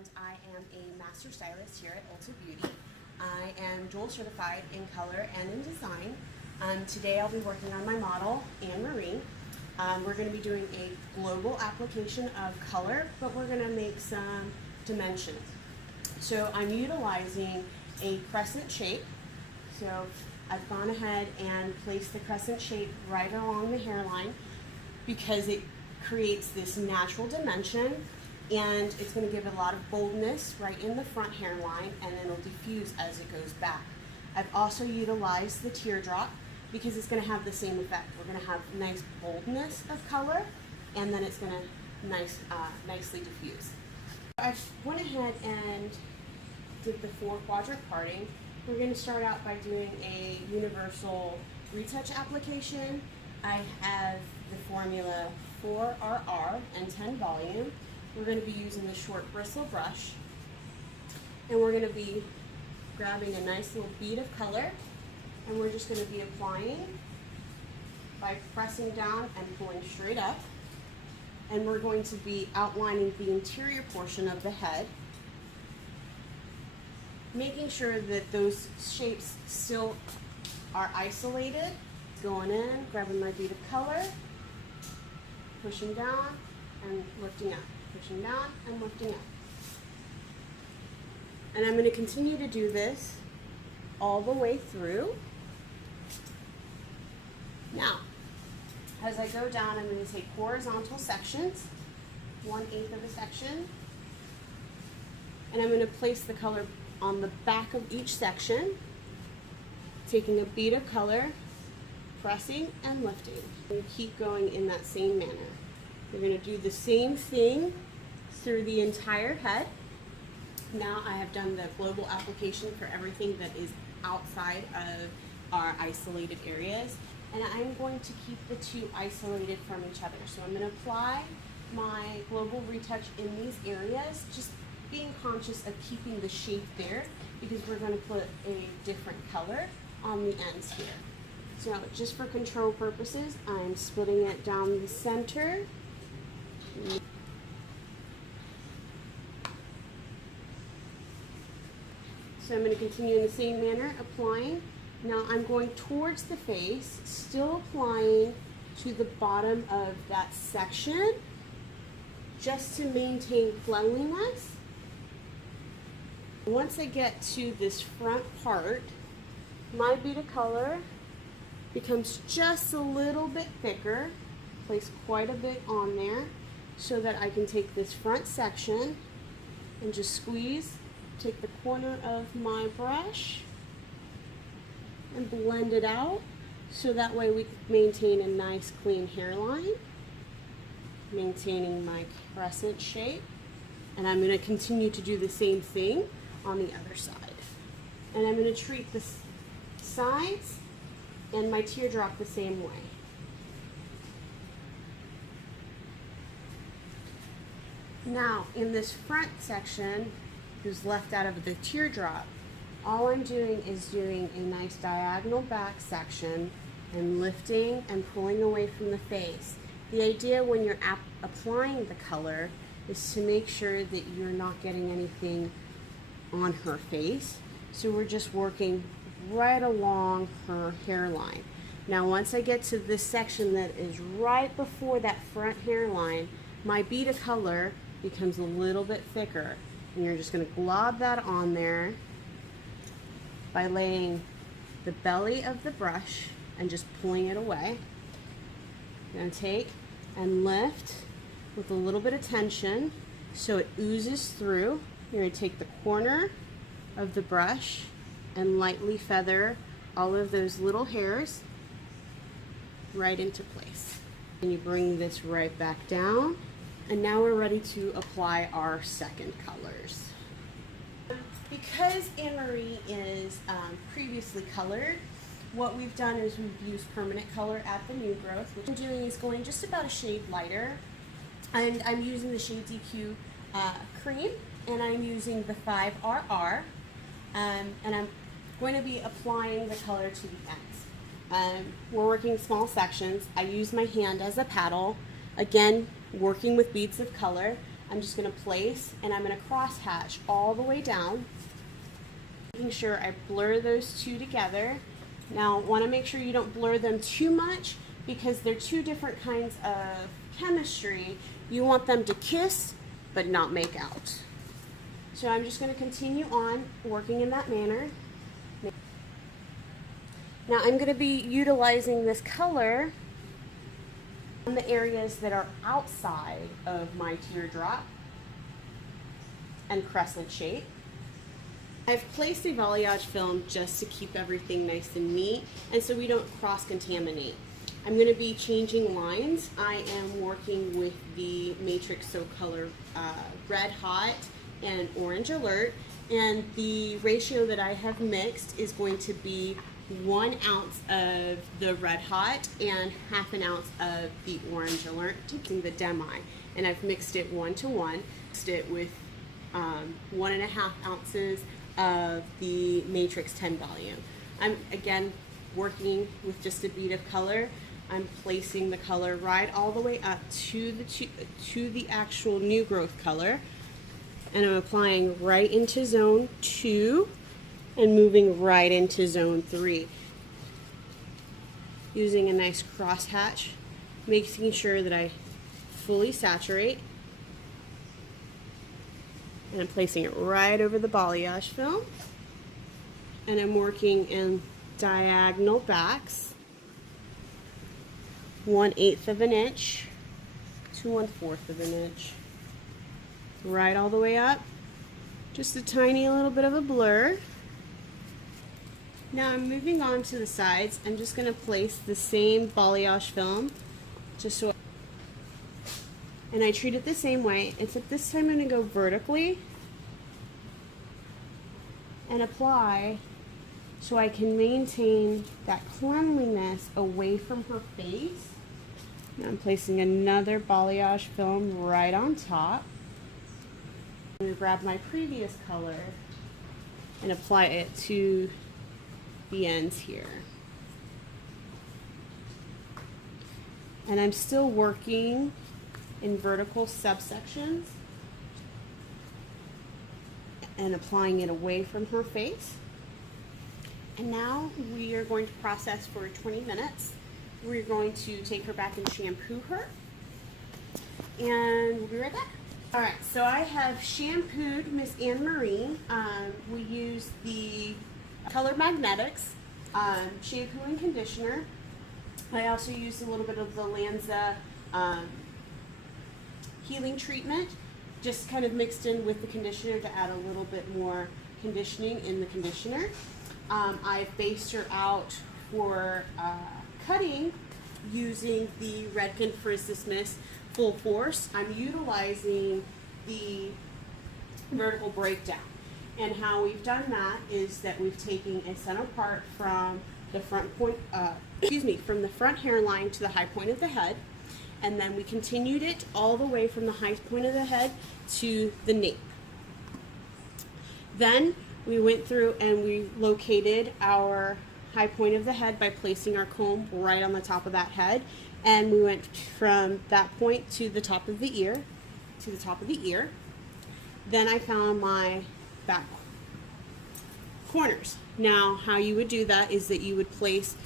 and I am a master stylist here at Ulta Beauty. I am dual certified in color and in design. Today I'll be working on my model, Anne Marie. We're going to be doing a global application of color, but we're going to make some dimensions. So I'm utilizing a crescent shape. So I've gone ahead and placed the crescent shape right along the hairline because it creates this natural dimension, and it's going to give a lot of boldness right in the front hairline, and then it'll diffuse as it goes back. I've also utilized the teardrop because it's going to have the same effect. We're going to have nice boldness of color, and then it's going to nicely diffuse. I went ahead and did the 4-quadrant parting. We're going to start out by doing a universal retouch application. I have the formula 4RR and 10 volume. We're going to be using the short bristle brush, and we're going to be grabbing a nice little bead of color, and we're just going to be applying by pressing down and pulling straight up, and we're going to be outlining the interior portion of the head, making sure that those shapes still are isolated. Going in, grabbing my bead of color, pushing down and lifting up, pushing down and lifting up. And I'm going to continue to do this all the way through. Now, as I go down, I'm going to take horizontal sections, 1/8 of a section, and I'm going to place the color on the back of each section, taking a bead of color, pressing and lifting. And keep going in that same manner. We're going to do the same thing through the entire head. Now I have done the global application for everything that is outside of our isolated areas, and I'm going to keep the two isolated from each other. So I'm going to apply my global retouch in these areas, just being conscious of keeping the shape there because we're going to put a different color on the ends here. So just for control purposes, I'm splitting it down the center. So I'm going to continue in the same manner, applying. Now I'm going towards the face, still applying to the bottom of that section, just to maintain cleanliness. Once I get to this front part, my bead of color becomes just a little bit thicker. Place quite a bit on there so that I can take this front section and just squeeze, take the corner of my brush and blend it out so that way we can maintain a nice clean hairline, maintaining my crescent shape. And I'm going to continue to do the same thing on the other side. And I'm going to treat the sides and my teardrop the same way. Now, in this front section, who's left out of the teardrop, all I'm doing is doing a nice diagonal back section and lifting and pulling away from the face. The idea when you're applying the color is to make sure that you're not getting anything on her face. So we're just working right along her hairline. Now once I get to this section that is right before that front hairline, my bead of color becomes a little bit thicker, and you're just going to glob that on there by laying the belly of the brush and just pulling it away. You're going to take and lift with a little bit of tension so it oozes through. You're going to take the corner of the brush and lightly feather all of those little hairs right into place. And you bring this right back down, and now we're ready to apply our second colors. Because Anne Marie is previously colored, what we've done is we've used permanent color at the new growth. What I'm doing is going just about a shade lighter, and I'm using the shade DQ cream, and I'm using the 5RR, and I'm going to be applying the color to the ends. We're working small sections. I use my hand as a paddle, again working with beads of color. I'm just going to place, and I'm going to cross hatch all the way down, making sure I blur those two together. Now, want to make sure you don't blur them too much because they're two different kinds of chemistry. You want them to kiss but not make out. So I'm just going to continue on working in that manner. Now I'm going to be utilizing this color on the areas that are outside of my teardrop and crescent shape. I've placed a balayage film just to keep everything nice and neat and so we don't cross-contaminate. I'm going to be changing lines. I am working with the Matrix SoColor Red Hot and Orange Alert, and the ratio that I have mixed is going to be 1 ounce of the Red Hot and ½ an ounce of the Orange Alert, taking the Demi, and I've mixed it 1-to-1. Mixed it with 1½ ounces of the Matrix 10 volume. I'm again working with just a bead of color. I'm placing the color right all the way up to the actual new growth color, and I'm applying right into zone 2 and moving right into zone 3. Using a nice cross hatch, making sure that I fully saturate, and I'm placing it right over the balayage film, and I'm working in diagonal backs, 1/8 of an inch to 1/4 of an inch, right all the way up, just a tiny little bit of a blur. Now I'm moving on to the sides. I'm just going to place the same balayage film, just so, and I treat it the same way, except this time I'm going to go vertically and apply so I can maintain that cleanliness away from her face. Now I'm placing another balayage film right on top. I'm going to grab my previous color and apply it to the ends here. And I'm still working in vertical subsections and applying it away from her face. And now we are going to process for 20 minutes. We're going to take her back and shampoo her, and we'll be right back. All right, so I have shampooed Miss Anne Marie. We use the Color Magnetics shampoo and conditioner. I also used a little bit of the Lanza healing treatment, just kind of mixed in with the conditioner to add a little bit more conditioning in the conditioner. I've based her out for cutting using the Redken Frizz Dismiss Full Force. I'm utilizing the vertical breakdown. And how we've done that is that we've taken a center part from the front point, from the front hairline to the high point of the head, and then we continued it all the way from the high point of the head to the nape. Then we went through and we located our high point of the head by placing our comb right on the top of that head, and we went from that point to the top of the ear, Then I found my back corners. Now, how you would do that is that you would place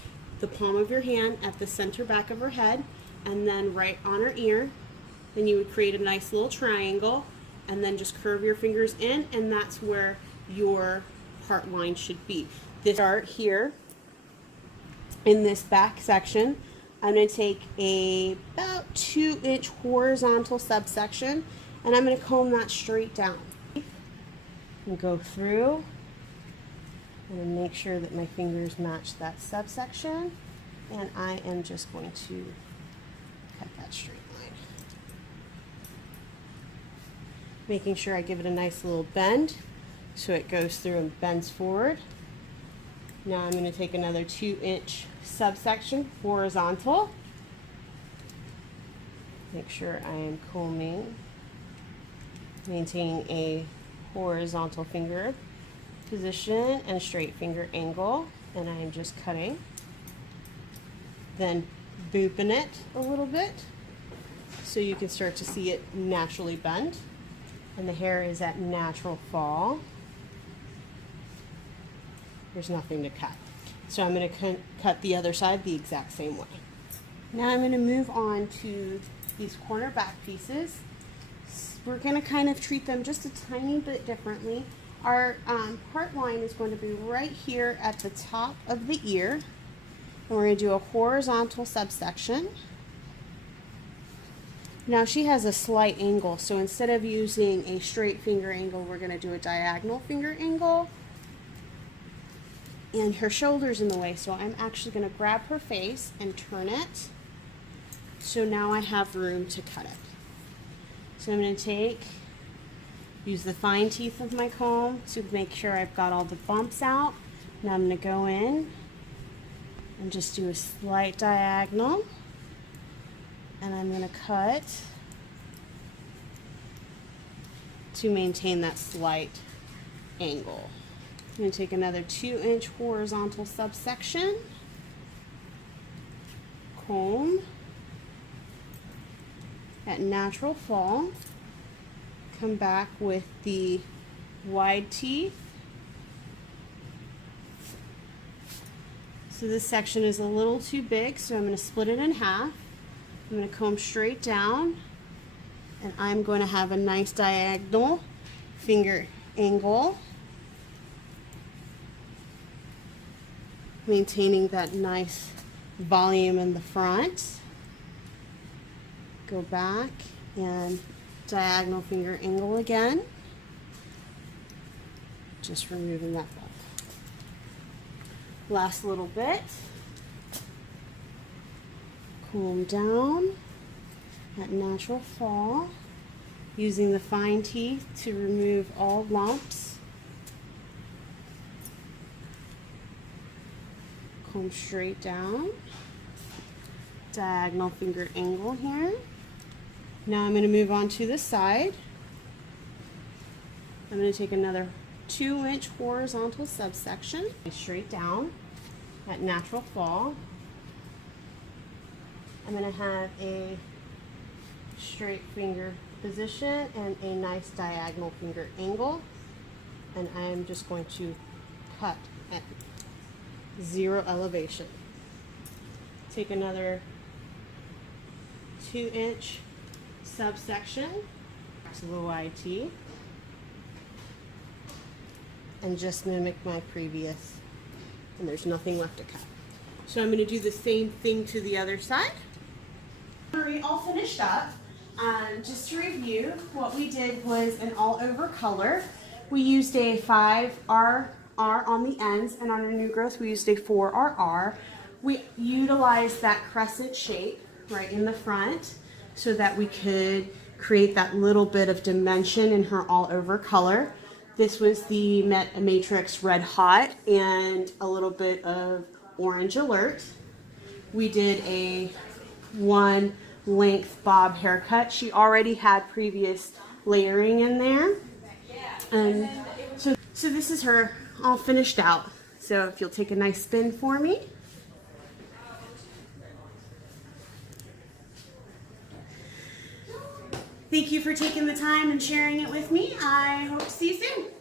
the palm of your hand at the center back of her head, and then right on her ear. Then you would create a nice little triangle, and then just curve your fingers in, and that's where your part line should be. This start here in this back section. I'm going to take a about 2-inch horizontal subsection, and I'm going to comb that straight down and go through and make sure that my fingers match that subsection, and I am just going to cut that straight line, making sure I give it a nice little bend so it goes through and bends forward. Now I'm going to take another 2-inch subsection horizontal, make sure I am combing, maintaining a horizontal finger position and straight finger angle, and I am just cutting, then booping it a little bit so you can start to see it naturally bend. And the hair is at natural fall. There's nothing to cut. So I'm going to cut the other side the exact same way. Now I'm going to move on to these corner back pieces. We're going to kind of treat them just a tiny bit differently. Our part line is going to be right here at the top of the ear. And we're going to do a horizontal subsection. Now she has a slight angle, so instead of using a straight finger angle, we're going to do a diagonal finger angle. And her shoulder's in the way, so I'm actually going to grab her face and turn it. So now I have room to cut it. So I'm going to use the fine teeth of my comb to make sure I've got all the bumps out. Now I'm going to go in and just do a slight diagonal. And I'm going to cut to maintain that slight angle. I'm going to take another 2-inch horizontal subsection, comb at natural fall, come back with the wide teeth. So this section is a little too big, so I'm going to split it in half. I'm going to comb straight down, and I'm going to have a nice diagonal finger angle, maintaining that nice volume in the front. Go back and diagonal finger angle again, just removing that bump. Last little bit. Comb down at natural fall, using the fine teeth to remove all lumps. Comb straight down, diagonal finger angle here. Now I'm going to move on to the side. I'm going to take another 2-inch horizontal subsection, straight down at natural fall. I'm going to have a straight finger position and a nice diagonal finger angle, and I'm just going to cut at 0 elevation. Take another 2-inch subsection to the wide teeth and just mimic my previous, and there's nothing left to cut. So I'm going to do the same thing to the other side. We're all finished up. Just to review, what we did was an all-over color. We used a 5RR on the ends, and on our new growth we used a 4RR. We utilized that crescent shape right in the front so that we could create that little bit of dimension in her all-over color. This was the Matrix Red Hot and a little bit of Orange Alert. We did a 1-length bob haircut. She already had previous layering in there. And so this is her all finished out. So if you'll take a nice spin for me. Thank you for taking the time and sharing it with me. I hope to see you soon.